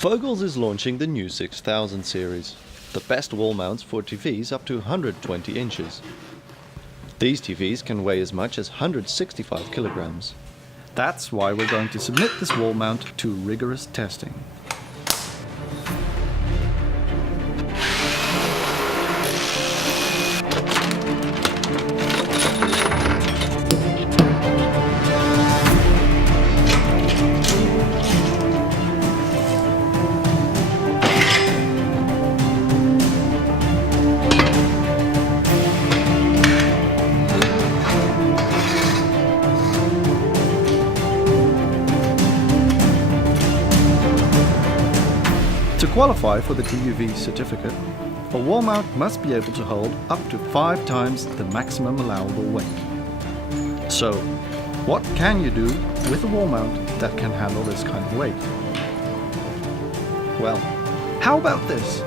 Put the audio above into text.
Vogels is launching the new 6000 series, the best wall mounts for TVs up to 120 inches. These TVs can weigh as much as 165 kilograms. That's why we're going to submit this wall mount to rigorous testing. To qualify for the TUV certificate, a wall mount must be able to hold up to 5 times the maximum allowable weight. So, what can you do with a wall mount that can handle this kind of weight? Well, how about this?